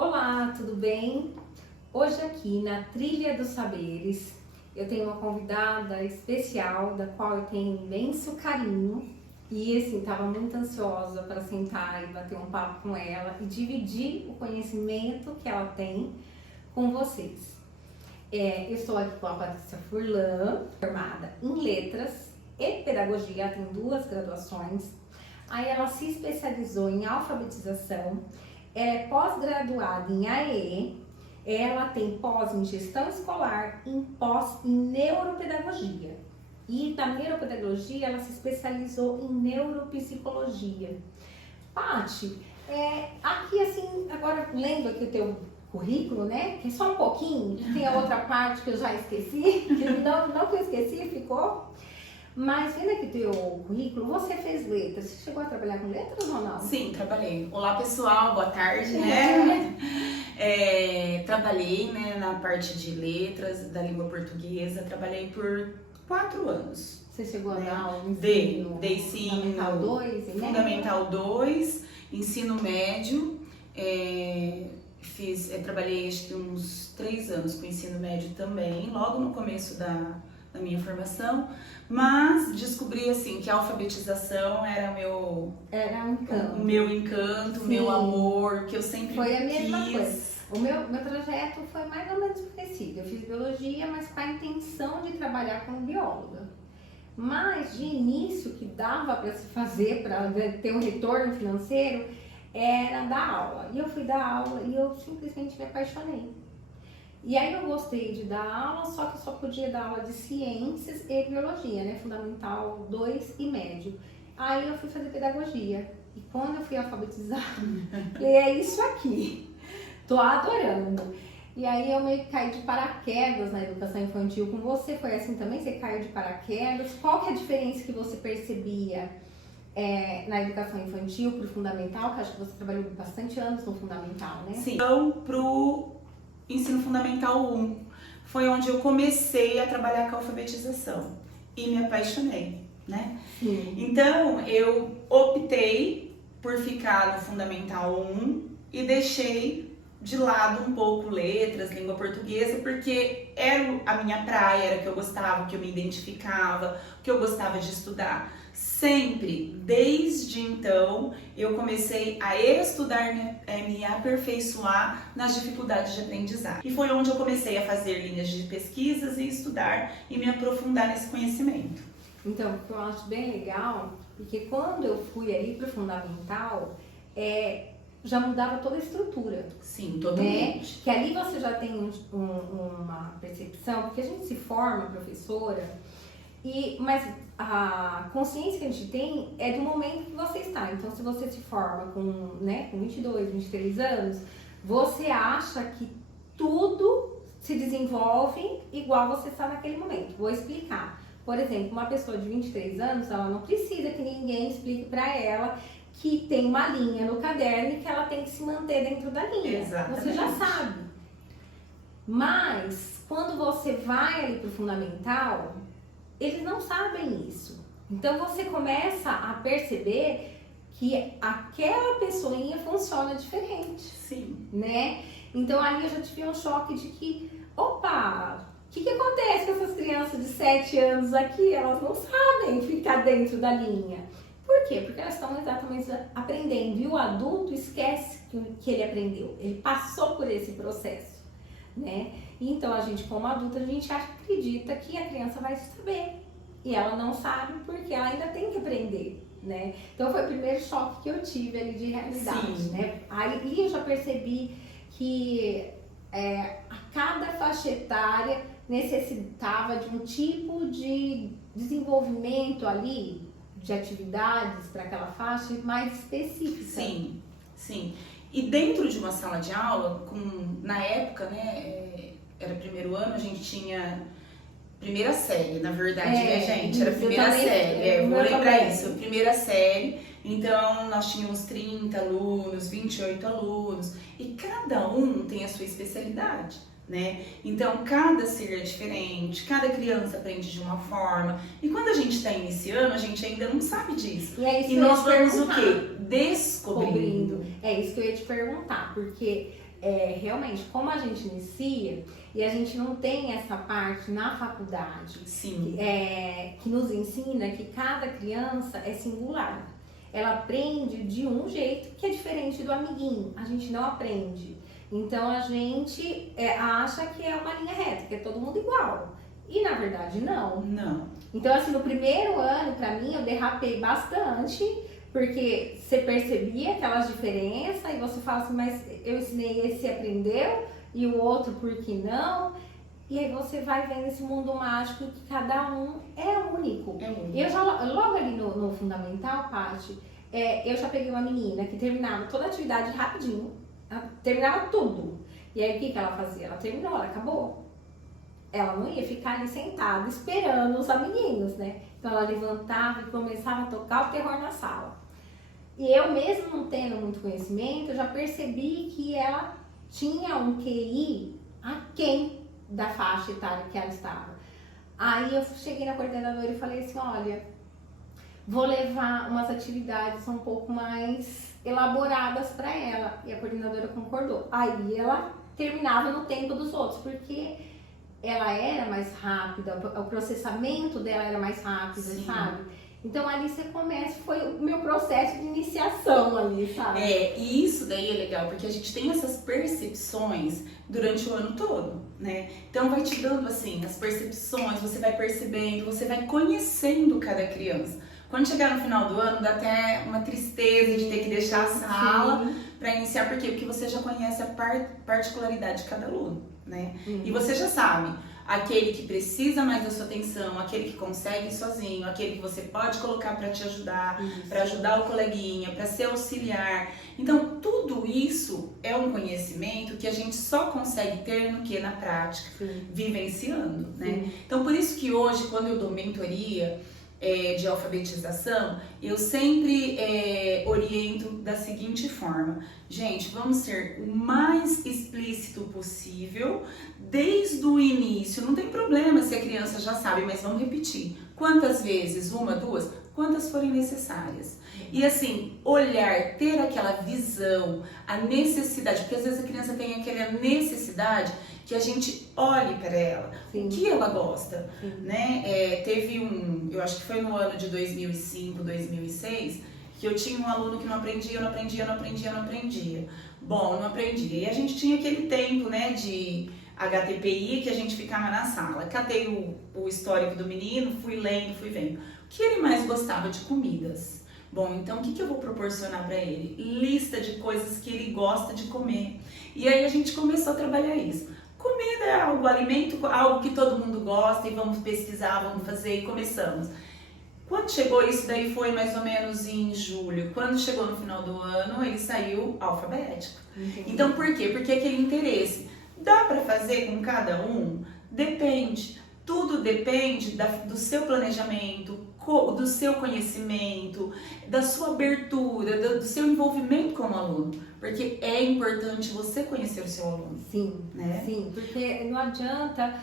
Olá, tudo bem? Hoje aqui na Trilha dos Saberes eu tenho uma convidada especial da qual eu tenho imenso carinho e assim, estava muito ansiosa para sentar e bater um papo com ela e dividir o conhecimento que ela tem com vocês. Eu estou aqui com a Patrícia Furlan, formada em Letras e Pedagogia, ela tem 2 graduações. Aí ela se especializou em alfabetização, ela é pós-graduada em AEE, ela tem pós em gestão escolar, em pós em neuropedagogia. E da neuropedagogia ela se especializou em neuropsicologia. Paty, aqui assim, agora lendo aqui o teu currículo, né, que é só um pouquinho, tem a outra parte que eu já esqueci, não que eu esqueci, ficou. Mas vendo aqui o teu currículo, você fez letras, você chegou a trabalhar com letras ou não? Sim, trabalhei. Olá pessoal, boa tarde, né? Trabalhei, né, na parte de letras da língua portuguesa, trabalhei por 4 anos. Você chegou a dar aula Dei sim, Fundamental 2, né? Fundamental 2, ensino médio, trabalhei acho que uns 3 anos com ensino médio também, logo no começo da minha formação, mas descobri assim que a alfabetização era o meu encanto, o meu amor, que eu sempre foi a mesma quis. Coisa. O meu trajeto foi mais ou menos parecido. Eu fiz biologia, mas com a intenção de trabalhar como bióloga. Mas de início, o que dava para se fazer para ter um retorno financeiro era dar aula. E eu fui dar aula e eu simplesmente me apaixonei. E aí eu gostei de dar aula, só que eu só podia dar aula de ciências e biologia, né? Fundamental 2 e médio. Aí eu fui fazer pedagogia. E quando eu fui alfabetizar, falei, é isso aqui. Tô adorando. E aí eu meio que caí de paraquedas na educação infantil. Com você foi assim também? Você caiu de paraquedas? Qual que é a diferença que você percebia na educação infantil pro fundamental? Que acho que você trabalhou bastante anos no fundamental, né? Sim. Então, pro ensino fundamental 1, foi onde eu comecei a trabalhar com a alfabetização e me apaixonei, né? Sim. Então, eu optei por ficar no fundamental 1 e deixei de lado um pouco letras, língua portuguesa, porque era a minha praia, era o que eu gostava, o que eu me identificava, o que eu gostava de estudar. Sempre, desde então, eu comecei a estudar, me aperfeiçoar nas dificuldades de aprendizagem. E foi onde eu comecei a fazer linhas de pesquisas e estudar e me aprofundar nesse conhecimento. Então, o que eu acho bem legal, porque quando eu fui ali para o fundamental, já mudava toda a estrutura. Sim, totalmente. Né? Que ali você já tem uma percepção, porque a gente se forma professora, mas a consciência que a gente tem é do momento que você está. Então, se você se forma com 22, 23 anos, você acha que tudo se desenvolve igual você está naquele momento. Vou explicar. Por exemplo, uma pessoa de 23 anos, ela não precisa que ninguém explique para ela que tem uma linha no caderno e que ela tem que se manter dentro da linha. Exatamente. Você já sabe. Mas, quando você vai ali pro fundamental, eles não sabem isso. Então, você começa a perceber que aquela pessoinha funciona diferente. Sim. Né? Então, ali eu já tive um choque de que, opa, o que acontece com essas crianças de 7 anos aqui? Elas não sabem ficar dentro da linha. Por quê? Porque elas estão exatamente aprendendo. E o adulto esquece que ele aprendeu. Ele passou por esse processo, né? Então, a gente, como adulto, a gente acredita que a criança vai saber. E ela não sabe porque ela ainda tem que aprender, né? Então, foi o primeiro choque que eu tive ali de realidade, Sim. né? Aí eu já percebi que a cada faixa etária necessitava de um tipo de desenvolvimento ali, de atividades para aquela faixa mais específica. Sim, sim. E dentro de uma sala de aula, na época, né, era primeiro ano, a gente tinha primeira série, na verdade, né, gente? Era primeira série, vou lembrar isso, primeira série. Então, nós tínhamos 30 alunos, 28 alunos, e cada um tem a sua especialidade, né? Então, cada ser é diferente, cada criança aprende de uma forma. E quando a gente está iniciando, a gente ainda não sabe disso. E nós vamos o quê? Descobrindo. É isso que eu ia te perguntar, porque realmente, como a gente inicia e a gente não tem essa parte na faculdade, Sim. Que nos ensina que cada criança é singular. Ela aprende de um jeito que é diferente do amiguinho. A gente não aprende. Então a gente acha que é uma linha reta, que é todo mundo igual. E na verdade não. Não. Então assim, no primeiro ano, pra mim, eu derrapei bastante, porque você percebia aquelas diferenças e você fala assim, mas eu ensinei esse aprendeu e o outro por que não? E aí você vai vendo esse mundo mágico que cada um é único. É único. Eu já, logo ali no fundamental, Paty, eu já peguei uma menina que terminava toda a atividade rapidinho, ela terminava tudo. E aí o que ela fazia? Ela terminou, ela acabou. Ela não ia ficar ali sentada esperando os amiguinhos, né? Então ela levantava e começava a tocar o terror na sala. E eu mesmo não tendo muito conhecimento, eu já percebi que ela tinha um QI aquém da faixa etária que ela estava. Aí eu cheguei na coordenadora e falei assim, olha, vou levar umas atividades um pouco mais elaboradas para ela. E a coordenadora concordou. Aí ela terminava no tempo dos outros, porque ela era mais rápida, o processamento dela era mais rápido, Sim. sabe? Então ali você começa, foi o meu processo de iniciação ali, sabe? E isso daí é legal, porque a gente tem essas percepções durante o ano todo, né? Então vai te dando assim, as percepções, você vai percebendo, você vai conhecendo cada criança. Quando chegar no final do ano, dá até uma tristeza de ter que deixar a sala para iniciar, por quê? Porque você já conhece a particularidade de cada aluno, né? E você já sabe, aquele que precisa mais da sua atenção, aquele que consegue sozinho, aquele que você pode colocar para te ajudar, para ajudar o coleguinha, para ser auxiliar. Então, tudo isso é um conhecimento que a gente só consegue ter no que? Na prática, vivenciando, né? Então, por isso que hoje, quando eu dou mentoria de alfabetização, eu sempre oriento da seguinte forma: gente, vamos ser o mais explícito possível desde o início. Não tem problema se a criança já sabe, mas vamos repetir. Quantas vezes? Uma, duas? Quantas forem necessárias. E assim, olhar, ter aquela visão, a necessidade, porque às vezes a criança tem aquela necessidade que a gente olhe para ela, o que ela gosta, né? Teve eu acho que foi no ano de 2005, 2006, que eu tinha um aluno que não aprendia. Bom, não aprendia. E a gente tinha aquele tempo, né, de HTPI, que a gente ficava na sala. Catei o histórico do menino, fui lendo, fui vendo. O que ele mais gostava? De comidas. Bom, então o que eu vou proporcionar para ele? Lista de coisas que ele gosta de comer. E aí a gente começou a trabalhar isso. Comida é algo, alimento, algo que todo mundo gosta, e vamos pesquisar, vamos fazer, e começamos. Quando chegou isso daí foi mais ou menos em julho. Quando chegou no final do ano, ele saiu alfabético. Então por quê? Porque aquele interesse. Dá para fazer com cada um? Depende. Tudo depende do seu planejamento, do seu conhecimento, da sua abertura, do seu envolvimento como aluno. Porque é importante você conhecer o seu aluno. Sim, né? Sim, porque não adianta,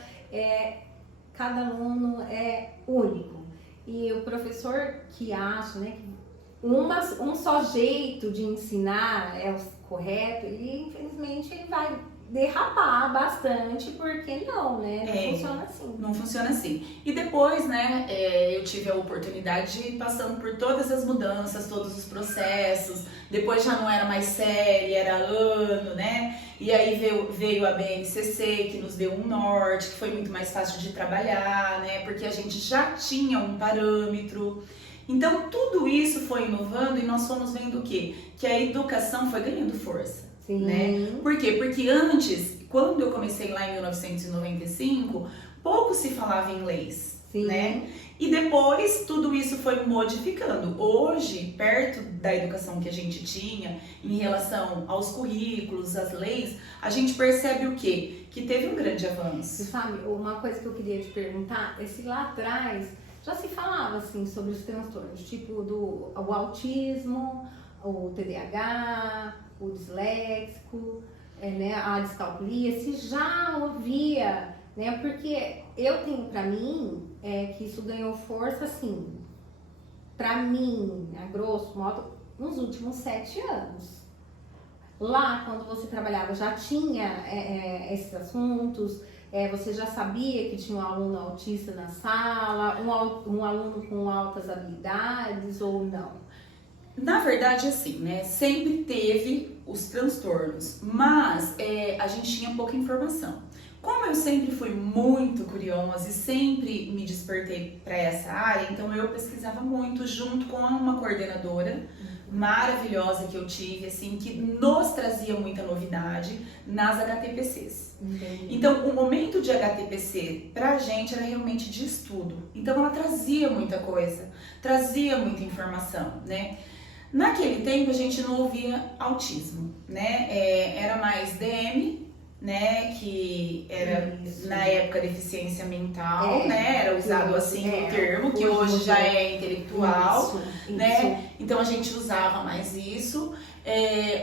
cada aluno é único. E o professor que acha, né, que um só jeito de ensinar é o correto, e infelizmente ele vai derrapar bastante, porque não, né? Não funciona assim. Não funciona assim. E depois, né, eu tive a oportunidade de ir passando por todas as mudanças, todos os processos. Depois já não era mais série, era ano, né? E aí veio a BNCC, que nos deu um norte, que foi muito mais fácil de trabalhar, né? Porque a gente já tinha um parâmetro. Então, tudo isso foi inovando e nós fomos vendo o quê? Que a educação foi ganhando força. Né? Por quê? Porque antes, quando eu comecei lá em 1995, pouco se falava inglês, né? E depois tudo isso foi modificando. Hoje, perto da educação que a gente tinha em relação aos currículos, às leis, a gente percebe o quê? Que teve um grande avanço. Você sabe, uma coisa que eu queria te perguntar é se lá atrás já se falava assim sobre os transtornos, tipo o autismo, o TDAH, o disléxico, né, a descalculia, se já ouvia, né, porque eu tenho pra mim que isso ganhou força, assim, pra mim, a grosso modo, nos últimos 7 anos. Lá, quando você trabalhava, já tinha esses assuntos? Você já sabia que tinha um aluno autista na sala, um aluno com altas habilidades ou não? Na verdade, assim, né? Sempre teve os transtornos, mas a gente tinha pouca informação. Como eu sempre fui muito curiosa e sempre me despertei para essa área, então eu pesquisava muito junto com uma coordenadora maravilhosa que eu tive, assim, que nos trazia muita novidade nas HTPCs. Entendi. Então, o momento de HTPC pra gente era realmente de estudo. Então, ela trazia muita coisa, trazia muita informação, né? Naquele tempo, a gente não ouvia autismo, né? Era mais DM, né? Que era, Isso. na época, deficiência mental, né? Era usado assim o termo, que hoje já é intelectual, né? Então, a gente usava mais isso.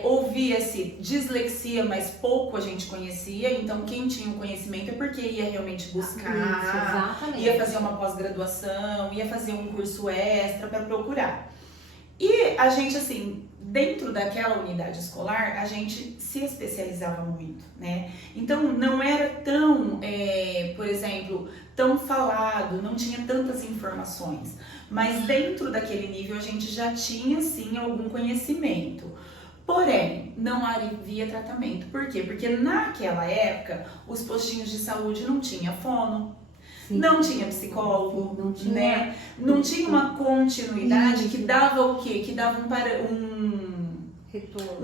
Ouvia-se dislexia, mas pouco a gente conhecia. Então, quem tinha o conhecimento é porque ia realmente buscar, ia fazer uma pós-graduação, ia fazer um curso extra para procurar. E a gente, assim, dentro daquela unidade escolar, a gente se especializava muito, né? Então, não era tão, por exemplo, tão falado, não tinha tantas informações. Mas dentro daquele nível, a gente já tinha, sim, algum conhecimento. Porém, não havia tratamento. Por quê? Porque naquela época, os postinhos de saúde não tinha fono. Sim. Não tinha psicólogo, não tinha, né? Não tinha uma continuidade que dava o quê? Que dava um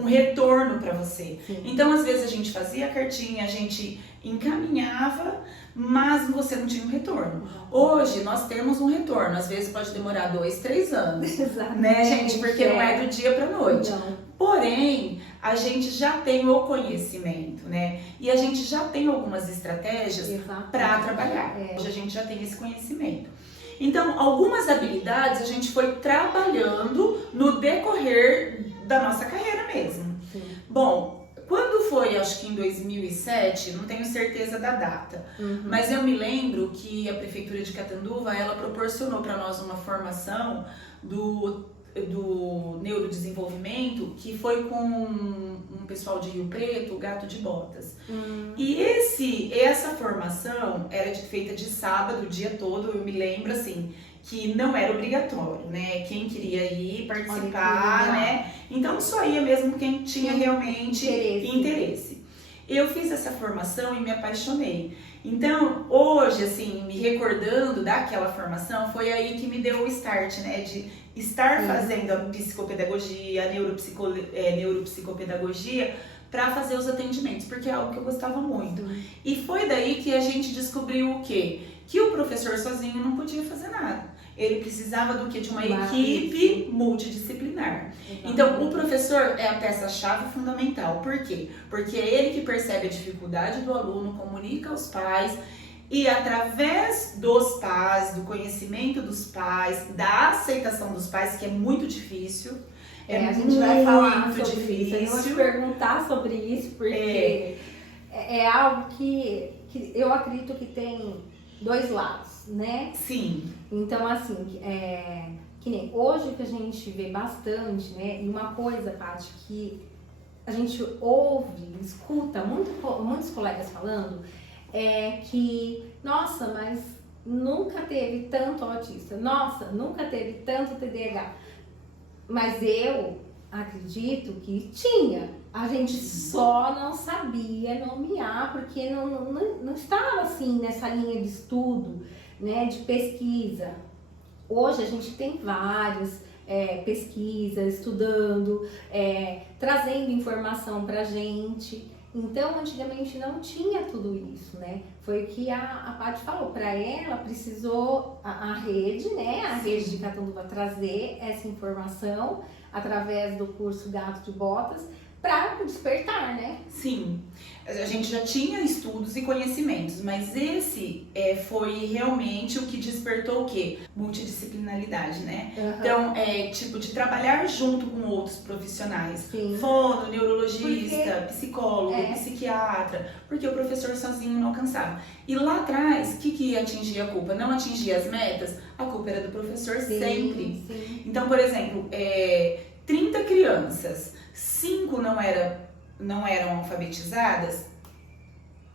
retorno para você. Sim. Então, às vezes, a gente fazia a cartinha, a gente encaminhava, mas você não tinha um retorno. Hoje, nós temos um retorno. Às vezes, pode demorar 2, 3 anos. Exatamente. Né, gente? Porque não é do dia para noite. Não. Porém, a gente já tem o conhecimento, né? E a gente já tem algumas estratégias para trabalhar. Hoje a gente já tem esse conhecimento. Então, algumas habilidades a gente foi trabalhando no decorrer da nossa carreira mesmo. Sim. Bom, quando foi, acho que em 2007, não tenho certeza da data, mas eu me lembro que a Prefeitura de Catanduva, ela proporcionou para nós uma formação do neurodesenvolvimento, que foi com um pessoal de Rio Preto, o Gato de Botas. E essa formação era feita de sábado, o dia todo, eu me lembro assim, que não era obrigatório, né? Quem queria ir participar, né? Então só ia mesmo quem tinha realmente interesse. Eu fiz essa formação e me apaixonei. Então, hoje, assim, me recordando daquela formação, foi aí que me deu o start, né? De estar fazendo a psicopedagogia, a neuropsicopedagogia, para fazer os atendimentos, porque é algo que eu gostava muito. E foi daí que a gente descobriu o quê? Que o professor sozinho não podia fazer nada. Ele precisava do quê? De uma equipe multidisciplinar. Então, o professor é a peça-chave fundamental. Por quê? Porque é ele que percebe a dificuldade do aluno, comunica aos pais e através dos pais, do conhecimento dos pais, da aceitação dos pais, que é muito difícil. A gente vai falar sobre isso. Eu vou te perguntar sobre isso, porque é algo que eu acredito que tem dois lados, né? Sim. Então, assim, que nem hoje que a gente vê bastante, né? E uma coisa, Paty, que a gente ouve, escuta muitos colegas falando, é que, nossa, mas nunca teve tanto autista, nossa, nunca teve tanto TDAH. Mas eu acredito que tinha. A gente só não sabia nomear, porque não estava assim nessa linha de estudo, né, de pesquisa. Hoje a gente tem várias pesquisas, estudando, trazendo informação pra gente. Então, antigamente não tinha tudo isso, né? Foi o que a Paty falou. Para ela, precisou a rede, né? A rede de Catanduva trazer essa informação através do curso Gato de Botas para despertar, né? Sim. A gente já tinha estudos e conhecimentos, mas esse foi realmente o que despertou o quê? Multidisciplinaridade, né? Então, tipo, de trabalhar junto com outros profissionais. Sim. Fono, neurologista, psicólogo, psiquiatra, porque o professor sozinho não alcançava. E lá atrás, o que atingia a culpa? Não atingia as metas? A culpa era do professor sempre. Sim. Então, por exemplo, 30 crianças, 5 não era não eram alfabetizadas,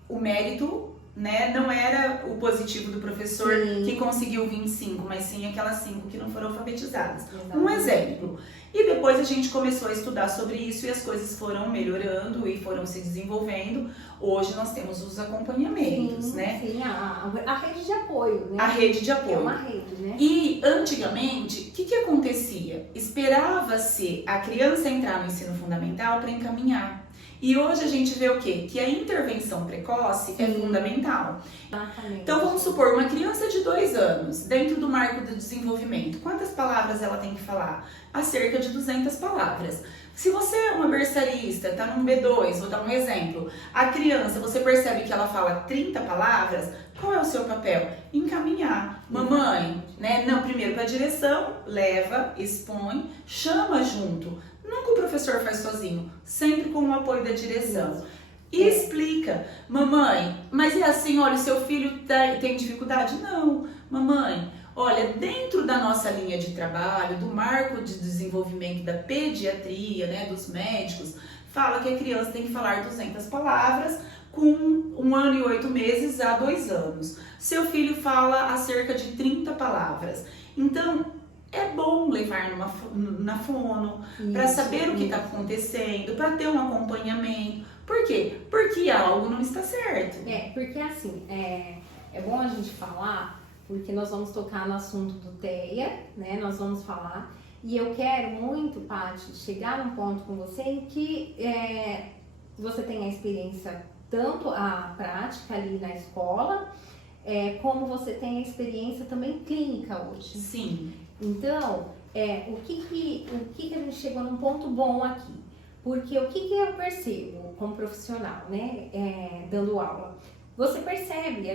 o mérito, né, não era o positivo do professor que conseguiu 25, mas sim aquelas 5 que não foram alfabetizadas. Um exemplo. E depois a gente começou a estudar sobre isso e as coisas foram melhorando e foram se desenvolvendo. Hoje nós temos os acompanhamentos, né? Sim, a rede de apoio, né? A rede de apoio. É uma rede, né? E antigamente, o que acontecia? Esperava-se a criança entrar no ensino fundamental para encaminhar. E hoje a gente vê o quê? Que a intervenção precoce é fundamental. Exatamente. Então vamos supor, uma criança de 2 anos, dentro do marco do desenvolvimento, quantas palavras ela tem que falar? Há cerca de 200 palavras. Se você é uma berçarista, está num B2, vou dar um exemplo, a criança, você percebe que ela fala 30 palavras, qual é o seu papel? Encaminhar. Mamãe, né? Não, primeiro para a direção, leva, expõe, chama junto. Nunca o professor faz sozinho, sempre com o apoio da direção. E explica, mamãe, mas é assim, olha, o seu filho tem dificuldade? Não, mamãe, olha, dentro da nossa linha de trabalho, do marco de desenvolvimento da pediatria, né, dos médicos, fala que a criança tem que falar 200 palavras com 1 ano e 8 meses a 2 anos. Seu filho fala a cerca de 30 palavras. Então, é bom levar na fono, para saber o que está acontecendo, para ter um acompanhamento. Por quê? Porque algo não está certo. Porque assim, é bom a gente falar, porque nós vamos tocar no assunto do TEA, né? Nós vamos falar. E eu quero muito, Paty, chegar num ponto com você em que você tem a experiência, tanto a prática ali na escola, como você tem a experiência também clínica hoje. Sim. Então, o que a gente chegou num ponto bom aqui? Porque o que eu percebo como profissional, né, dando aula? Você percebe,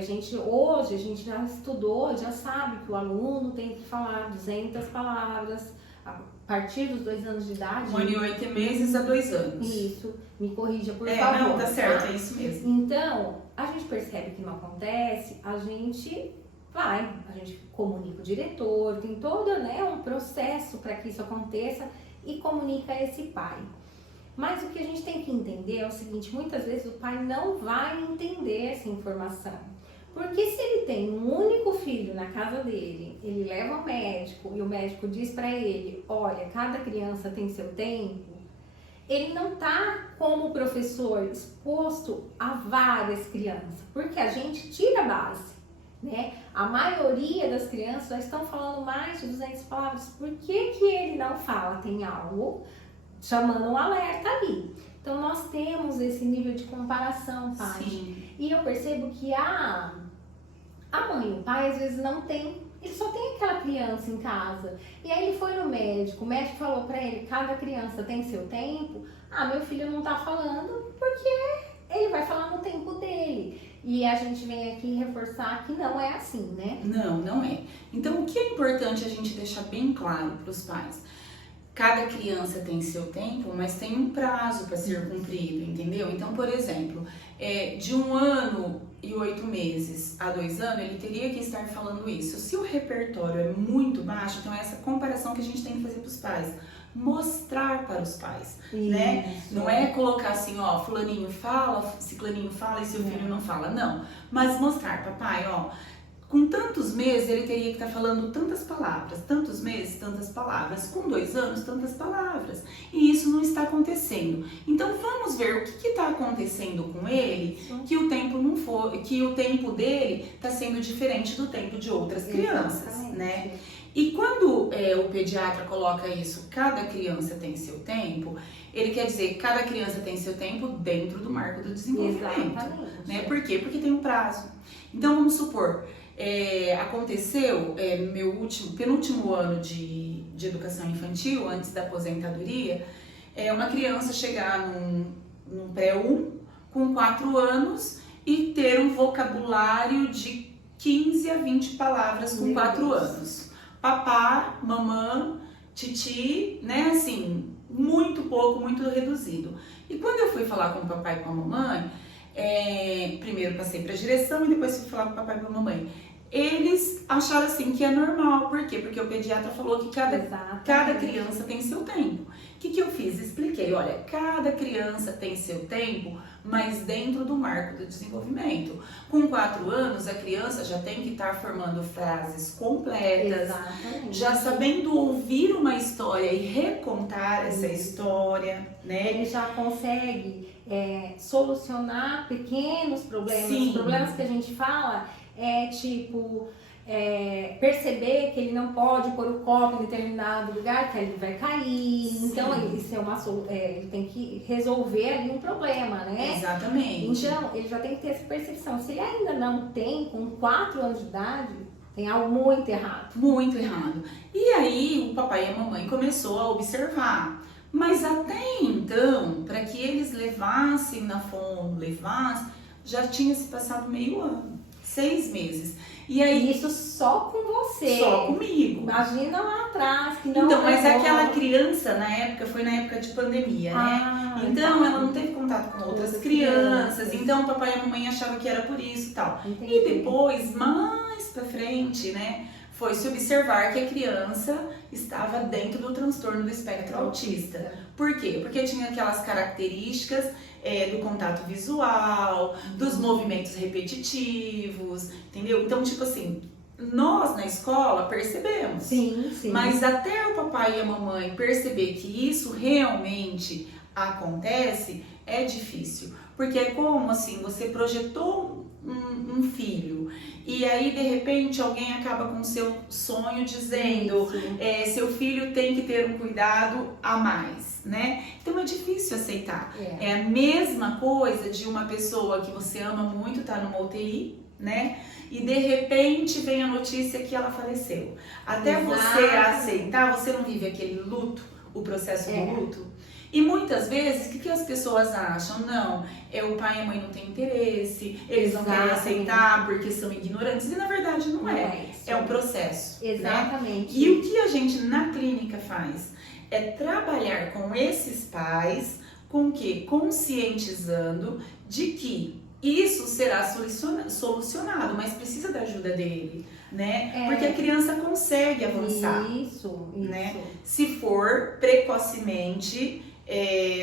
hoje a gente já estudou, já sabe que o aluno tem que falar 200 palavras a partir dos 2 anos de idade. 1 ano e 8 meses a 2 anos. Isso, me corrija por favor. Não, tá certo, é isso mesmo. Então, a gente percebe que não acontece, a gente comunica o diretor, tem todo, né, um processo para que isso aconteça e comunica a esse pai. Mas o que a gente tem que entender é o seguinte, muitas vezes o pai não vai entender essa informação. Porque se ele tem um único filho na casa dele, ele leva ao médico e o médico diz para ele, olha, cada criança tem seu tempo, ele não está como professor exposto a várias crianças, porque a gente tira a base. Né? A maioria das crianças já estão falando mais de 200 palavras. Por que ele não fala? Tem algo chamando um alerta ali. Então nós temos esse nível de comparação, pai. Sim. E eu percebo que a mãe, o pai às vezes não tem, ele só tem aquela criança em casa. E aí ele foi no médico, o médico falou pra ele, cada criança tem seu tempo. Meu filho não tá falando porque ele vai falar no tempo dele. E a gente vem aqui reforçar que não é assim, né? Não é. Então, o que é importante a gente deixar bem claro para os pais? Cada criança tem seu tempo, mas tem um prazo para ser cumprido, entendeu? Então, por exemplo, de 1 ano e 8 meses a 2 anos, ele teria que estar falando isso. Se o repertório é muito baixo, então é essa comparação que a gente tem que fazer para os pais. Mostrar para os pais, né? Não é colocar assim, ó, fulaninho fala, ciclaninho fala e seu filho não fala, não. Mas mostrar, papai, ó, com tantos meses ele teria que estar falando tantas palavras, tantos meses, tantas palavras, com 2 anos, tantas palavras. E isso não está acontecendo. Então vamos ver o que está acontecendo com ele, que o tempo não for, que o tempo dele está sendo diferente do tempo de outras crianças, né? E quando o pediatra coloca isso, cada criança tem seu tempo, ele quer dizer que cada criança tem seu tempo dentro do marco do desenvolvimento. Exatamente. Né? Por quê? Porque tem um prazo. Então vamos supor, aconteceu meu penúltimo ano de educação infantil, antes da aposentadoria, uma criança chegar num pré-1 com 4 anos e ter um vocabulário de 15 a 20 palavras com 4 anos. Papá, mamã, titi, né, assim, muito pouco, muito reduzido. E quando eu fui falar com o papai e com a mamãe, primeiro passei para a direção e depois fui falar com o papai e com a mamãe. eles acharam assim que é normal. Por quê? Porque o pediatra falou que cada criança tem seu tempo. O que eu fiz? Expliquei, olha, cada criança tem seu tempo, mas dentro do marco do desenvolvimento. Com 4 anos, a criança já tem que estar formando frases completas, já sabendo ouvir uma história e recontar essa história, né? Ele já consegue solucionar pequenos problemas. Sim. Os problemas que a gente fala é tipo... perceber que ele não pode pôr o copo em determinado lugar, que ele vai cair. Sim. Então, isso ele tem que resolver ali um problema, né? Exatamente. Então, ele já tem que ter essa percepção. Se ele ainda não tem, com 4 anos de idade, tem algo muito errado. Muito errado. E aí, o papai e a mamãe começou a observar. Mas até então, para que eles levassem na fono, já tinha se passado meio ano, 6 meses. E aí, isso só com você. Só comigo. Imagina lá atrás que não. Então, mas aquela criança na época foi na época de pandemia, né? Então ela não teve contato com outras crianças. Então o papai e a mamãe achavam que era por isso e tal. Entendi. E depois, mais pra frente, né? Foi se observar que a criança estava dentro do transtorno do espectro autista. Por quê? Porque tinha aquelas características do contato visual, dos movimentos repetitivos, entendeu? Então, tipo assim, nós na escola percebemos. Sim. Mas até o papai e a mamãe perceber que isso realmente acontece, é difícil. Porque é como assim, você projetou um filho e aí de repente alguém acaba com o seu sonho dizendo seu filho tem que ter um cuidado a mais, né? Então é difícil aceitar. É a mesma coisa de uma pessoa que você ama muito, tá numa UTI, né? E de repente vem a notícia que ela faleceu. Até você aceitar, você não vive aquele luto, o processo do luto. E muitas vezes, o que as pessoas acham? Não, o pai e a mãe não têm interesse, eles não querem aceitar porque são ignorantes. E na verdade não é. É um processo. Exatamente. Né? E o que a gente na clínica faz? É trabalhar com esses pais, com o quê? Conscientizando de que isso será solucionado, mas precisa da ajuda dele, né? Porque a criança consegue avançar. Isso. Né? Se for precocemente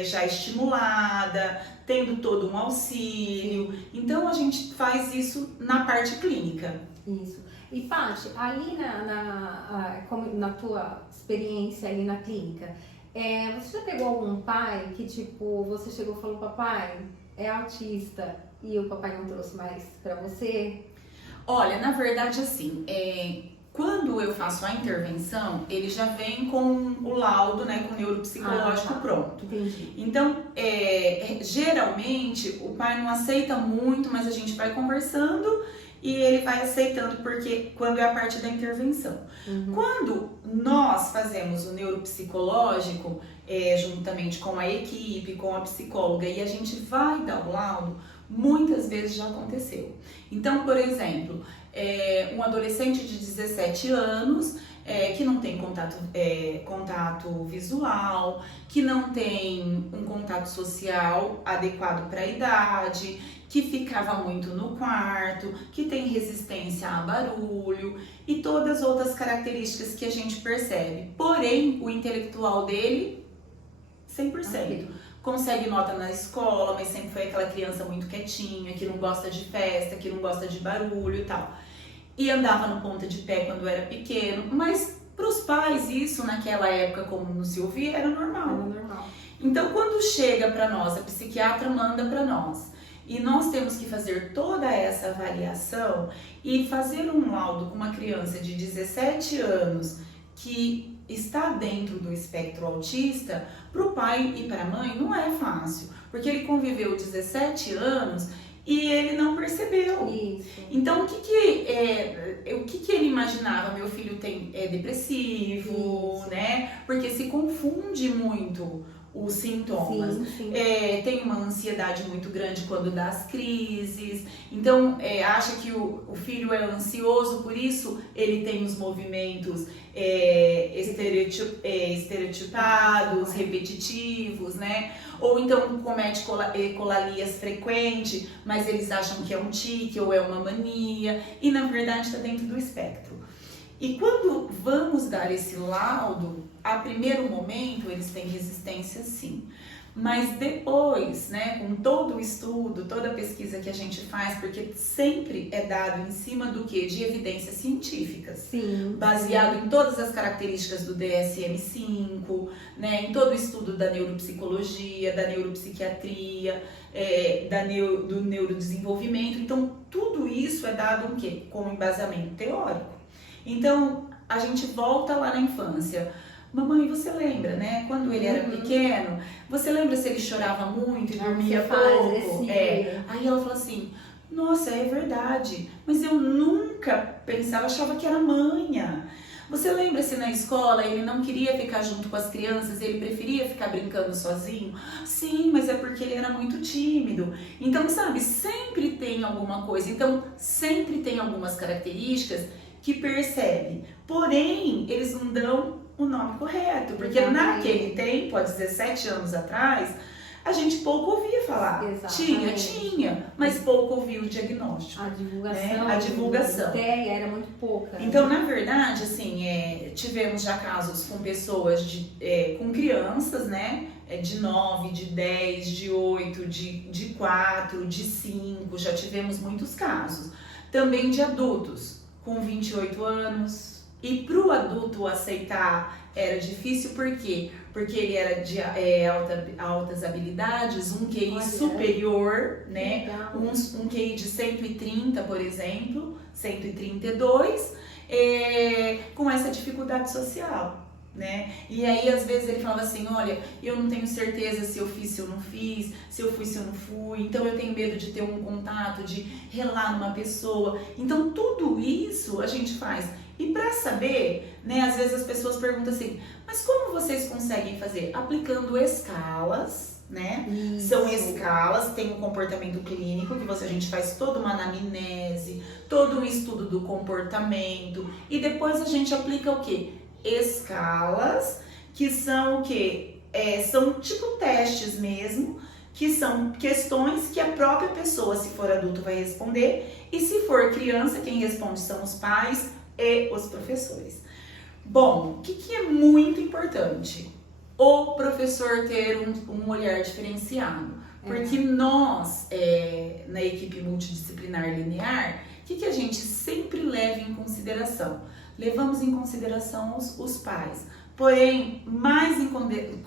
já estimulada, tendo todo um auxílio. Então a gente faz isso na parte clínica. Isso. E Paty, ali na tua experiência ali na clínica, você já pegou algum pai que tipo, você chegou e falou, papai, é autista, e o papai não trouxe mais pra você? Olha, na verdade assim, quando eu faço a intervenção, ele já vem com o laudo, né, com o neuropsicológico pronto. Entendi. Então, geralmente, o pai não aceita muito, mas a gente vai conversando e ele vai aceitando, porque quando é a parte da intervenção. Quando nós fazemos o neuropsicológico, juntamente com a equipe, com a psicóloga, e a gente vai dar o laudo, muitas vezes já aconteceu. Então, por exemplo, um adolescente de 17 anos que não tem contato visual, que não tem um contato social adequado para a idade, que ficava muito no quarto, que tem resistência a barulho e todas as outras características que a gente percebe. Porém, o intelectual dele, 100%. Consegue nota na escola, mas sempre foi aquela criança muito quietinha, que não gosta de festa, que não gosta de barulho e tal. E andava no ponta de pé quando era pequeno, mas para os pais isso naquela época, como não se ouvia, era normal. Então quando chega para nós, a psiquiatra manda para nós, e nós temos que fazer toda essa avaliação e fazer um laudo com uma criança de 17 anos que está dentro do espectro autista, para o pai e para a mãe não é fácil, porque ele conviveu 17 anos e ele não percebeu. Isso. Então, o que ele imaginava? Meu filho é depressivo, né? Porque se confunde muito os sintomas. Sim. Tem uma ansiedade muito grande quando dá as crises, então acha que o filho é ansioso, por isso ele tem os movimentos estereotipados, repetitivos, né? Ou então comete ecolalias frequente, mas eles acham que é um tique ou é uma mania, e na verdade está dentro do espectro. E quando vamos dar esse laudo, a primeiro momento eles têm resistência sim, mas depois, né, com todo o estudo, toda a pesquisa que a gente faz, porque sempre é dado em cima do quê? De evidências científicas. Sim. Baseado em todas as características do DSM-5, né, em todo o estudo da neuropsicologia, da neuropsiquiatria, do neurodesenvolvimento. Então, tudo isso é dado o quê? Como embasamento teórico. Então, a gente volta lá na infância. Mamãe, você lembra, né? Quando ele era pequeno, você lembra se ele chorava muito e dormia pouco? Aí ela falou assim, nossa, é verdade, mas eu nunca pensava, achava que era manha. Você lembra se na escola ele não queria ficar junto com as crianças, ele preferia ficar brincando sozinho? Sim, mas é porque ele era muito tímido. Então, sabe, sempre tem alguma coisa. Então, sempre tem algumas características que percebe. Porém, eles não dão o nome correto, porque naquele tempo, há 17 anos atrás, a gente pouco ouvia falar. Tinha, mas pouco ouvia o diagnóstico. A divulgação. Né? A divulgação. A ideia era muito pouca. Então, na verdade, assim, tivemos já casos com pessoas, com crianças, né? De 9, de 10, de 8, de 4, de 5, já tivemos muitos casos. Também de adultos, com 28 anos. E para o adulto aceitar era difícil, por quê? Porque ele era de altas habilidades, um QI superior, né? Um QI de 130, por exemplo, 132, com essa dificuldade social. Né? E aí às vezes ele falava assim, olha, eu não tenho certeza se eu fiz, se eu não fiz, se eu fui, se eu não fui, então eu tenho medo de ter um contato, de relar numa pessoa. Então tudo isso a gente faz. E para saber, né, às vezes as pessoas perguntam assim, mas como vocês conseguem fazer? Aplicando escalas, né? Isso. São escalas, tem um comportamento clínico, que a gente faz toda uma anamnese, todo um estudo do comportamento, e depois a gente aplica o quê? Escalas, que são o quê? São tipo testes mesmo, que são questões que a própria pessoa, se for adulto, vai responder, e se for criança, quem responde são os pais e os professores. Bom, o que é muito importante? O professor ter um olhar diferenciado, porque nós, na equipe multidisciplinar linear, o que a gente sempre leva em consideração? Levamos em consideração os pais, porém, mais em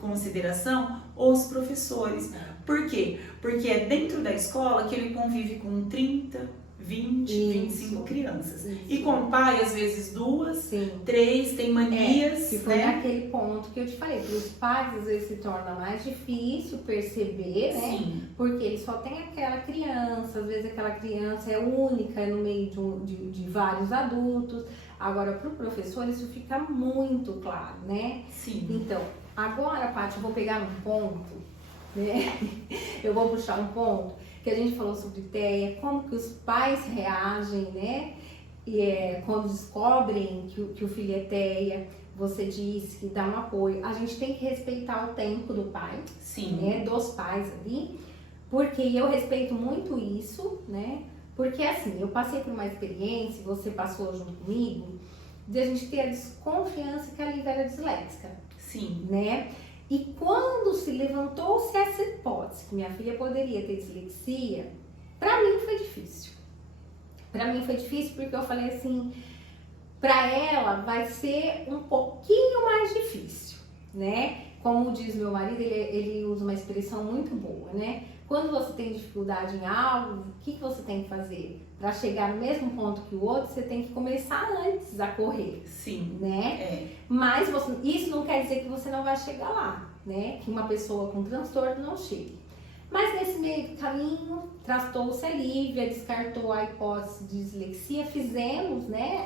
consideração os professores. Por quê? Porque é dentro da escola que ele convive com 30, 20, 25 crianças. Isso. E com o pai, às vezes 2, 3, tem manias. Que foi naquele ponto que eu te falei, para os pais às vezes se torna mais difícil perceber, né? Sim. Porque ele só tem aquela criança, às vezes aquela criança é única no meio de vários adultos. Agora, para o professor, isso fica muito claro, né? Sim. Então, agora, Paty, eu vou pegar um ponto, né? Eu vou puxar um ponto que a gente falou sobre TEA, como que os pais reagem, né? Quando descobrem que o filho é TEA, você disse que dá um apoio. A gente tem que respeitar o tempo do pai, né? Dos pais ali, porque eu respeito muito isso, né? Porque assim, eu passei por uma experiência, você passou junto comigo, de a gente ter a desconfiança que a Lívia era disléxica. Sim. Né? E quando se levantou-se essa hipótese que minha filha poderia ter dislexia, pra mim foi difícil. Pra mim foi difícil porque eu falei assim, pra ela vai ser um pouquinho mais difícil, né? Como diz meu marido, ele usa uma expressão muito boa, né? Quando você tem dificuldade em algo, o que você tem que fazer? Para chegar no mesmo ponto que o outro, você tem que começar antes a correr. Sim. Né? Mas isso não quer dizer que você não vai chegar lá, né? Que uma pessoa com transtorno não chegue. Mas nesse meio do caminho, tratou-se a Lívia, descartou a hipótese de dislexia, fizemos, né,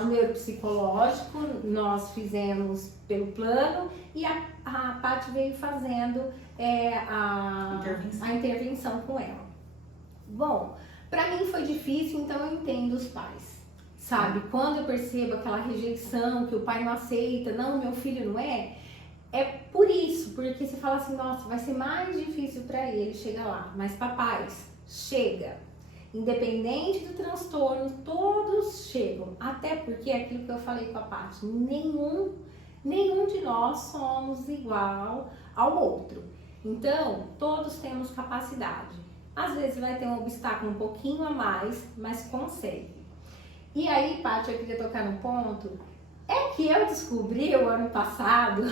o neuropsicológico, nós fizemos pelo plano e a Paty veio fazendo a intervenção com ela. Bom, pra mim foi difícil, então eu entendo os pais, sabe? Quando eu percebo aquela rejeição, que o pai não aceita, não, meu filho não é por isso, porque você fala assim, nossa, vai ser mais difícil pra ele chegar lá. Mas papais, chega. Independente do transtorno, todos chegam. Até porque é aquilo que eu falei com a Paty, nenhum de nós somos igual ao outro. Então, todos temos capacidade. Às vezes vai ter um obstáculo um pouquinho a mais, mas consegue. E aí, Paty, eu queria tocar no ponto, é que eu descobri o ano passado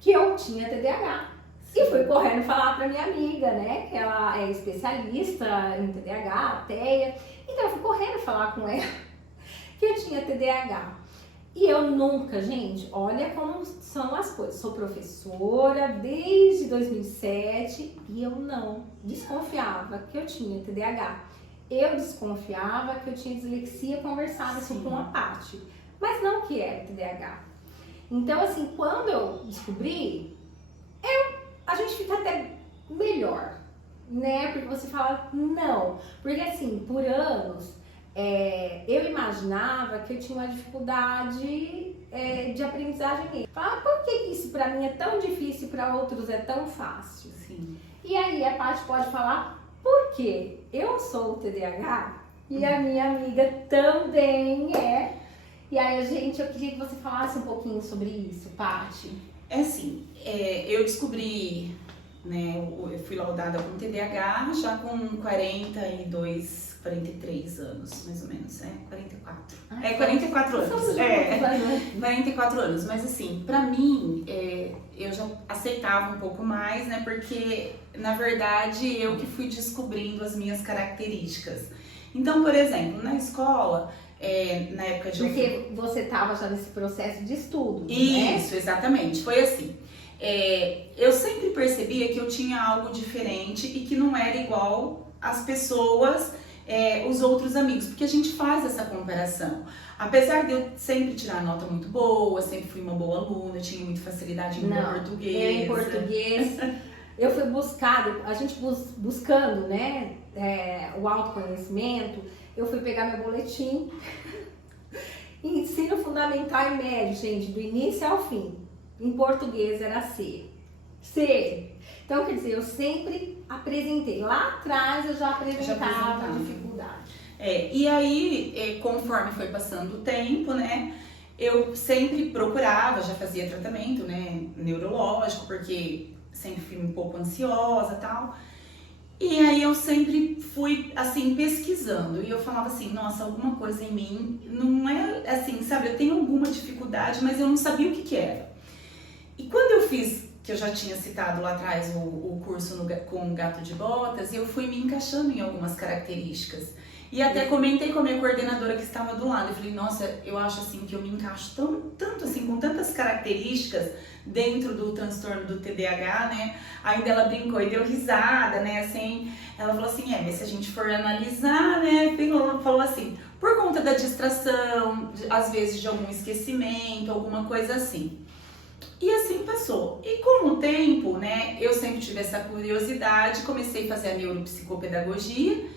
que eu tinha TDAH. E fui correndo falar pra minha amiga, né, que ela é especialista em TDAH, a Teia. Então eu fui correndo falar com ela que eu tinha TDAH. E eu nunca, gente, olha como são as coisas. Sou professora desde 2007 e eu não desconfiava que eu tinha TDAH. Eu desconfiava que eu tinha dislexia, conversava assim com a Paty, mas não que era TDAH. Então, assim, quando eu descobri, a gente fica até melhor, né? Porque você fala, não. Porque, assim, por anos, eu imaginava que eu tinha uma dificuldade de aprendizagem. Por que isso pra mim é tão difícil e pra outros é tão fácil? Sim. E aí a Paty pode falar, por quê? Eu sou o TDAH e a minha amiga também é. E aí, eu queria que você falasse um pouquinho sobre isso, Paty. É assim, eu descobri, né, eu fui laudada com TDAH já com 43 anos, mais ou menos, 44. 44 anos. 44 anos, mas assim, pra mim, eu já aceitava um pouco mais, né, porque, na verdade, eu que fui descobrindo as minhas características. Então, por exemplo, na escola, na época de... Porque você estava já nesse processo de estudo, Isso, né? Exatamente. Foi assim. Eu sempre percebia que eu tinha algo diferente e que não era igual às pessoas, os outros amigos, porque a gente faz essa comparação. Apesar de eu sempre tirar nota muito boa, sempre fui uma boa aluna, tinha muita facilidade em português. Em português, eu fui buscada, a gente buscando, né, o autoconhecimento, eu fui pegar meu boletim, ensino fundamental e médio, gente, do início ao fim. Em português era C. Então, quer dizer, eu sempre apresentei. Lá atrás eu já apresentava dificuldade. E aí, conforme foi passando o tempo, né, eu sempre procurava, já fazia tratamento, né, neurológico, porque sempre fui um pouco ansiosa e tal. E aí eu sempre fui, assim, pesquisando. E eu falava assim, nossa, alguma coisa em mim não é assim, sabe? Eu tenho alguma dificuldade, mas eu não sabia o que era. E quando eu fiz, que eu já tinha citado lá atrás, o curso com o Gato de Botas, eu fui me encaixando em algumas características. E até comentei com a minha coordenadora que estava do lado. Eu falei, nossa, eu acho assim que eu me encaixo tanto assim, com tantas características dentro do transtorno do TDAH, né? Ainda ela brincou e deu risada, né? Assim, ela falou assim, mas se a gente for analisar, né? Ela falou assim, por conta da distração, às vezes de algum esquecimento, alguma coisa assim. E assim passou. E com o tempo, né? Eu sempre tive essa curiosidade, comecei a fazer a neuropsicopedagogia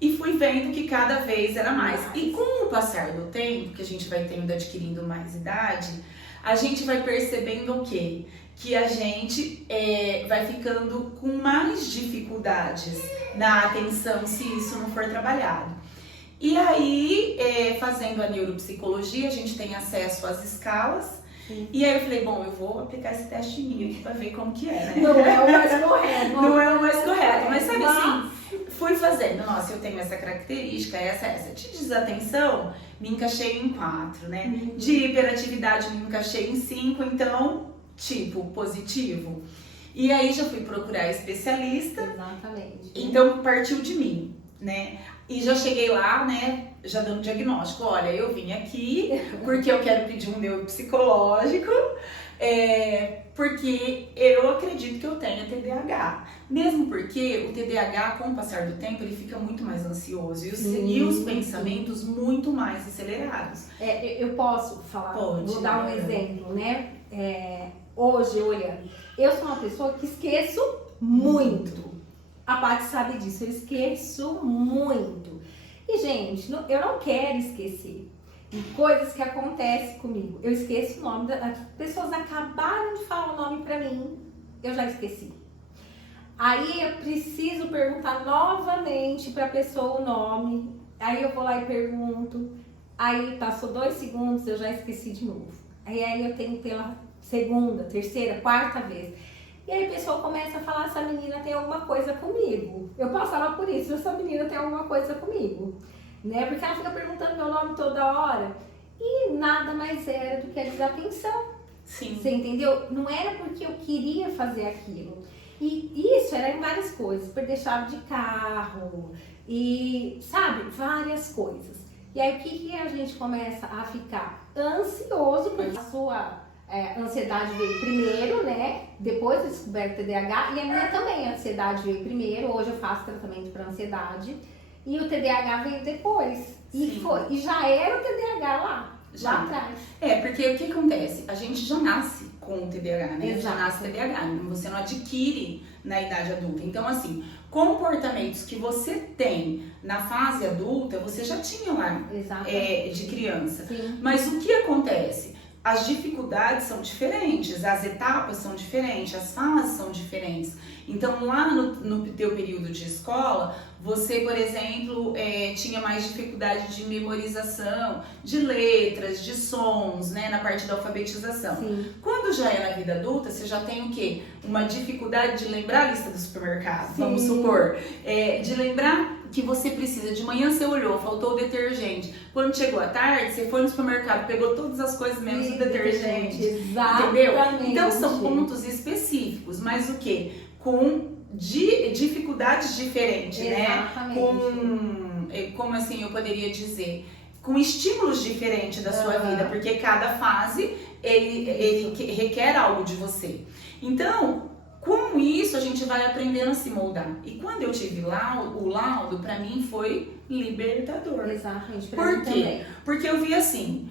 e fui vendo que cada vez era mais. E com o passar do tempo, que a gente vai adquirindo mais idade, a gente vai percebendo o quê? Que a gente vai ficando com mais dificuldades na atenção se isso não for trabalhado. E aí, fazendo a neuropsicologia, a gente tem acesso às escalas. Sim. E aí eu falei, bom, eu vou aplicar esse teste em mim aqui pra ver como que é, né? Não é o mais correto. Não é o mais correto, mas sabe assim, fui fazendo, nossa, eu tenho essa característica, essa. De desatenção, me encaixei em 4, né? De hiperatividade, me encaixei em 5, então, tipo, positivo. E aí já fui procurar especialista. Exatamente. Então partiu de mim, né? E já cheguei lá, né, já dando diagnóstico. Olha, eu vim aqui porque eu quero pedir um neuropsicológico, porque eu acredito que eu tenha TDAH. Mesmo porque o TDAH, com o passar do tempo, ele fica muito mais ansioso e os pensamentos muito mais acelerados. Eu posso falar, Pode, vou dar um exemplo, né? Hoje, olhando, eu sou uma pessoa que esqueço muito. A Paty sabe disso, eu esqueço muito. E, gente, eu não quero esquecer. E coisas que acontecem comigo. Eu esqueço o nome, as pessoas acabaram de falar o nome pra mim, eu já esqueci. Aí eu preciso perguntar novamente pra pessoa o nome. Aí eu vou lá e pergunto. Aí passou 2 segundos, eu já esqueci de novo. Aí eu tenho que pela segunda, terceira, quarta vez. E aí a pessoa começa a falar, essa menina tem alguma coisa comigo. Eu passava por isso, essa menina tem alguma coisa comigo. Né? Porque ela fica perguntando meu nome toda hora. E nada mais era do que a desatenção. Sim. Você entendeu? Não era porque eu queria fazer aquilo. E isso era em várias coisas. Perder chave de carro. E, sabe, várias coisas. E aí o que a gente começa a ficar? Ansioso, porque a sua ansiedade veio primeiro, né? Depois eu descoberto TDAH. E a minha também, a ansiedade veio primeiro. Hoje eu faço tratamento para ansiedade. E o TDAH veio depois. E já era o TDAH lá atrás. Porque o que acontece? A gente já nasce com o TDAH, né? Exato. Já nasce TDAH, então você não adquire na idade adulta. Então, assim, comportamentos que você tem na fase adulta, você já tinha lá de criança. Sim. Mas o que acontece? As dificuldades são diferentes, as etapas são diferentes, as fases são diferentes. Então, lá no teu período de escola, você, por exemplo, tinha mais dificuldade de memorização, de letras, de sons, né, na parte da alfabetização. Sim. Quando já é na vida adulta, você já tem o quê? Uma dificuldade de lembrar a lista do supermercado, Sim. vamos supor. De lembrar que você precisa, de manhã você olhou, faltou o detergente. Quando chegou à tarde, você foi no supermercado, pegou todas as coisas menos o detergente. Exatamente. Entendeu? Então são pontos específicos, mas o quê? Com dificuldades diferentes, Exatamente. né? Como assim eu poderia dizer? Com estímulos diferentes da sua vida, porque cada fase ele requer algo de você. Então, com isso a gente vai aprendendo a se moldar. E quando eu tive o laudo, pra mim foi libertador. Exatamente. Por quê? Porque eu vi assim,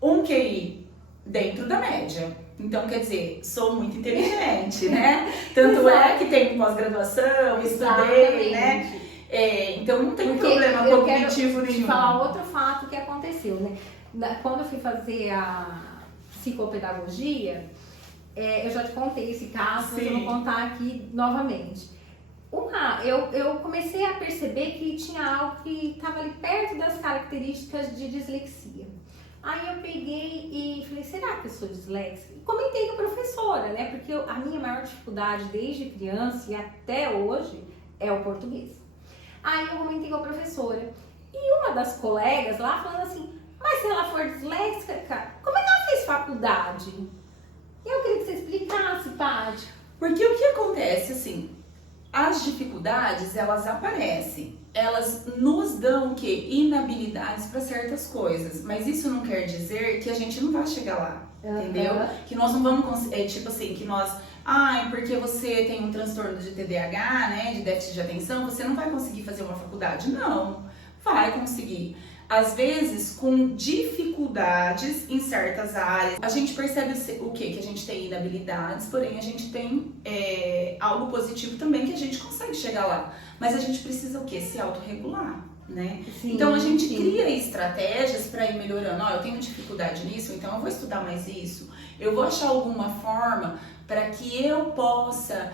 um QI dentro da média. Então, quer dizer, sou muito inteligente, né? Tanto é que tenho pós-graduação, estudei, né? Então não tem problema cognitivo nenhum. Eu quero te falar outro fato que aconteceu, né? Quando eu fui fazer a psicopedagogia, eu já te contei esse caso, mas eu vou contar aqui novamente. Eu comecei a perceber que tinha algo que estava ali perto das características de dislexia. Aí eu peguei e falei, será que eu sou disléxica? E comentei com a professora, né? Porque a minha maior dificuldade desde criança e até hoje é o português. Aí eu comentei com a professora. E uma das colegas lá falando assim, mas se ela for disléxica, como é que ela fez faculdade? Eu queria que você explicasse, Paty. Porque o que acontece, assim, as dificuldades, elas aparecem. Elas nos dão o quê? Inabilidades para certas coisas. Mas isso não quer dizer que a gente não vai chegar lá, entendeu? Que nós não vamos, tipo assim, que nós... porque você tem um transtorno de TDAH, né, de déficit de atenção, você não vai conseguir fazer uma faculdade. Não, vai conseguir. Às vezes, com dificuldades em certas áreas. A gente percebe o quê? Que a gente tem inabilidades, porém a gente tem algo positivo também que a gente consegue chegar lá. Mas a gente precisa o quê? Se autorregular, né? Sim, então a gente cria estratégias para ir melhorando. Eu tenho dificuldade nisso, então eu vou estudar mais isso. Eu vou achar alguma forma para que eu possa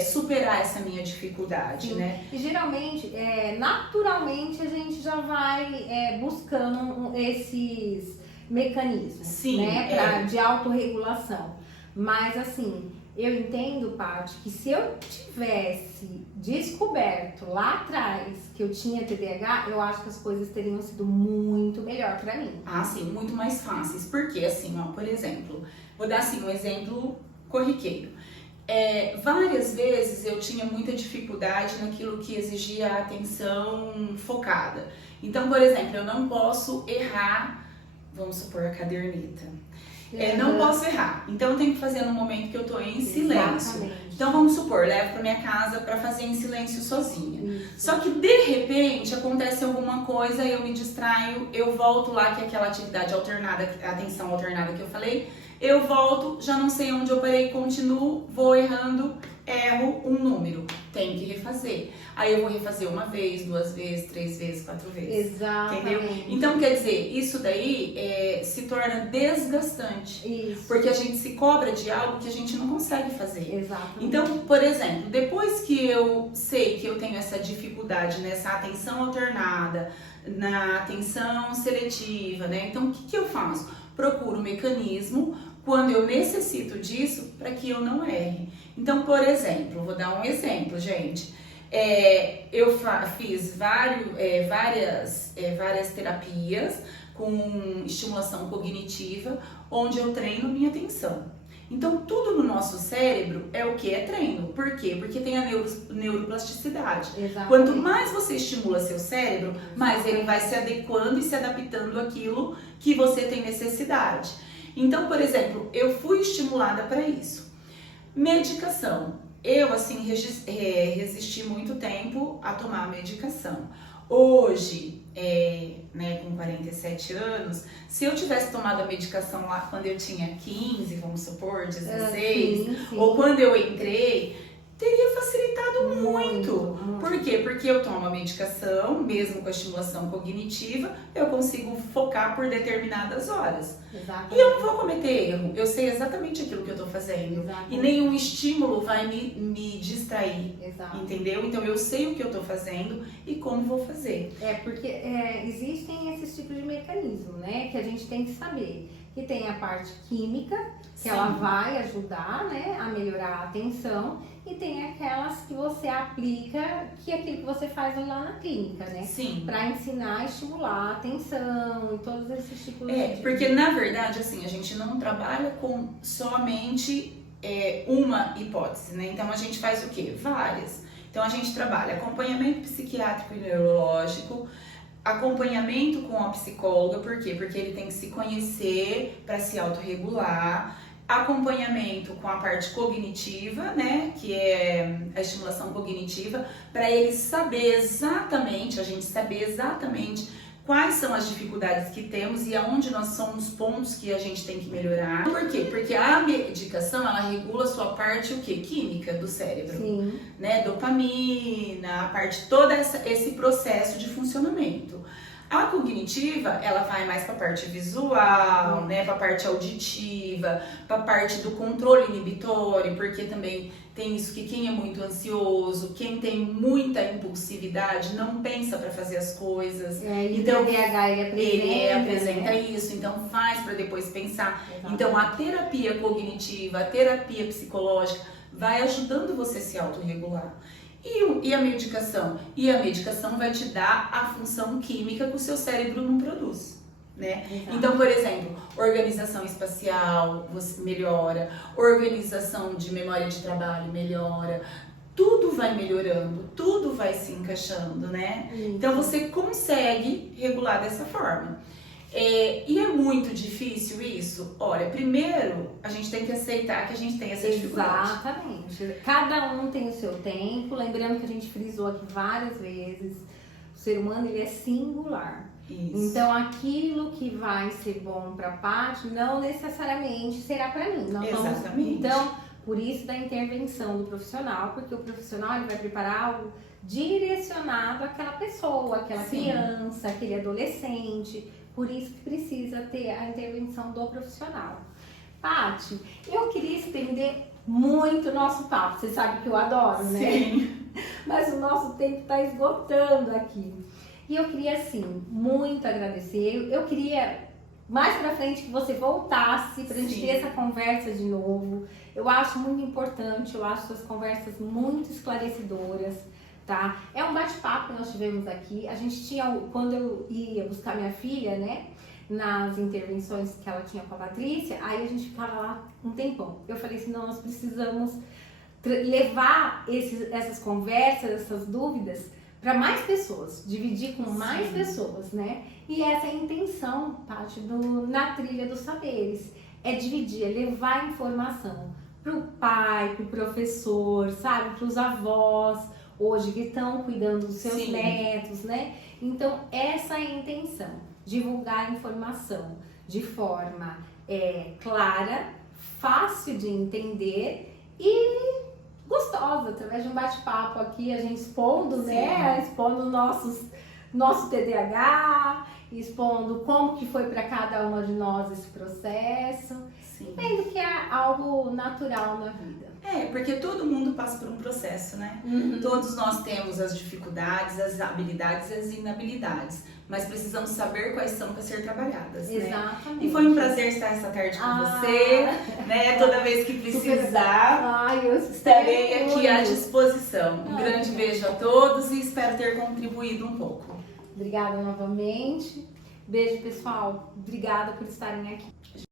superar essa minha dificuldade, né? E geralmente, naturalmente, a gente já vai buscando esses mecanismos, né? De autorregulação. Mas assim, eu entendo, Paty, que se eu tivesse descoberto lá atrás que eu tinha TDAH, eu acho que as coisas teriam sido muito melhor para mim. Sim, muito mais fáceis. Porque assim, por exemplo, vou dar assim um exemplo corriqueiro. Várias vezes eu tinha muita dificuldade naquilo que exigia atenção focada. Então, por exemplo, eu não posso errar, vamos supor, a caderneta. Não posso errar. Então eu tenho que fazer no momento que eu tô em silêncio. Exatamente. Então vamos supor, levo pra minha casa pra fazer em silêncio sozinha. Isso. Só que de repente acontece alguma coisa, eu me distraio, eu volto lá, que é aquela atividade alternada, atenção alternada que eu falei, eu volto, já não sei onde eu parei, continuo, vou errando, erro um número, tenho que refazer. Aí eu vou refazer uma vez, 2 vezes, 3 vezes, 4 vezes. Exatamente. Entendeu? Então, quer dizer, isso daí se torna desgastante. Isso. Porque a gente se cobra de algo que a gente não consegue fazer. Exatamente. Então, por exemplo, depois que eu sei que eu tenho essa dificuldade nessa atenção alternada, na atenção seletiva, né? Então, o que eu faço? Procuro um mecanismo quando eu necessito disso para que eu não erre. Então, por exemplo, vou dar um exemplo, gente. Eu fiz várias terapias com estimulação cognitiva, onde eu treino minha atenção. Então, tudo no nosso cérebro é o que? É treino. Por quê? Porque tem a neuroplasticidade. Exatamente. Quanto mais você estimula seu cérebro, mais ele vai se adequando e se adaptando àquilo que você tem necessidade. Então, por exemplo, eu fui estimulada para isso. Medicação. Eu, assim, resisti muito tempo a tomar a medicação. Hoje, né, com 47 anos, se eu tivesse tomado a medicação lá quando eu tinha 15, vamos supor, 16, sim. ou quando eu entrei, teria facilitado muito. Por quê? Porque eu tomo a medicação, mesmo com a estimulação cognitiva, eu consigo focar por determinadas horas. Exatamente. E eu não vou cometer erro, eu sei exatamente aquilo que eu tô fazendo. Exatamente. E nenhum estímulo vai me distrair, Exato. entendeu? Então eu sei o que eu tô fazendo e como vou fazer. Porque existem esses tipos de mecanismo, né? Que a gente tem que saber. Que tem a parte química, que Sim. ela vai ajudar, né, a melhorar a atenção, e tem aquelas que você aplica, que é aquilo que você faz lá na clínica, né? Sim. Pra ensinar a estimular a atenção e todos esses tipos de... Porque na verdade, assim, a gente não trabalha com somente uma hipótese, né? Então a gente faz o quê? Várias. Então a gente trabalha acompanhamento psiquiátrico e neurológico, acompanhamento com a psicóloga, por quê? Porque ele tem que se conhecer para se autorregular, acompanhamento com a parte cognitiva, né, que é a estimulação cognitiva, para ele saber exatamente, a gente saber exatamente quais são as dificuldades que temos e aonde nós somos pontos que a gente tem que melhorar. Por quê? Porque a medicação, ela regula a sua parte, o quê? Química do cérebro. Sim. Né? Dopamina, a parte, todo esse processo de funcionamento. A cognitiva, ela vai mais para a parte visual, né, para a parte auditiva, para a parte do controle inibitório, porque também tem isso que quem é muito ansioso, quem tem muita impulsividade, não pensa para fazer as coisas. Então o TDAH ele apresenta né? isso, então faz para depois pensar. Exatamente. Então a terapia cognitiva, a terapia psicológica vai ajudando você a se autorregular. E a medicação? E a medicação vai te dar a função química que o seu cérebro não produz, né? Exato. Então, por exemplo, organização espacial você melhora, organização de memória de trabalho melhora, tudo vai melhorando, tudo vai se encaixando, né? Então você consegue regular dessa forma. E é muito difícil isso? Olha, primeiro a gente tem que aceitar que a gente tem essa dificuldade. Exatamente. Cada um tem o seu tempo. Lembrando que a gente frisou aqui várias vezes, o ser humano ele é singular. Isso. Então aquilo que vai ser bom para a Paty não necessariamente será para mim. Exatamente. Então, por isso da intervenção do profissional, porque o profissional ele vai preparar algo direcionado àquela pessoa, àquela criança, aquele adolescente. Por isso que precisa ter a intervenção do profissional. Paty, eu queria estender muito o nosso papo. Você sabe que eu adoro, né? Sim. Mas o nosso tempo está esgotando aqui. E eu queria, assim, muito agradecer. Eu queria, mais pra frente, que você voltasse pra gente ter essa conversa de novo. Eu acho muito importante, eu acho suas conversas muito esclarecedoras. Tá? É um bate-papo que nós tivemos aqui. A gente tinha, quando eu ia buscar minha filha, né, nas intervenções que ela tinha com a Patrícia, aí a gente ficava lá um tempão. Eu falei assim, não, nós precisamos levar essas conversas, essas dúvidas para mais pessoas, dividir com mais pessoas, né? E essa é a intenção, Paty, Na Trilha dos Saberes. é dividir, é levar a informação pro pai, pro professor, sabe? Pros avós, hoje que estão cuidando dos seus Sim. netos, né? Então, essa é a intenção, divulgar a informação de forma clara, fácil de entender e gostosa, através de um bate-papo aqui, a gente expondo, né? Expondo nosso TDAH, expondo como que foi para cada uma de nós esse processo, vendo que é algo natural na vida. Porque todo mundo passa por um processo, né? Todos nós temos as dificuldades, as habilidades e as inabilidades, mas precisamos saber quais são para ser trabalhadas, Exatamente. né? E foi um prazer estar essa tarde com você, né? Toda vez que precisar, eu estarei aqui à disposição. Um grande beijo a todos e espero ter contribuído um pouco. Obrigada novamente. Beijo, pessoal. Obrigada por estarem aqui.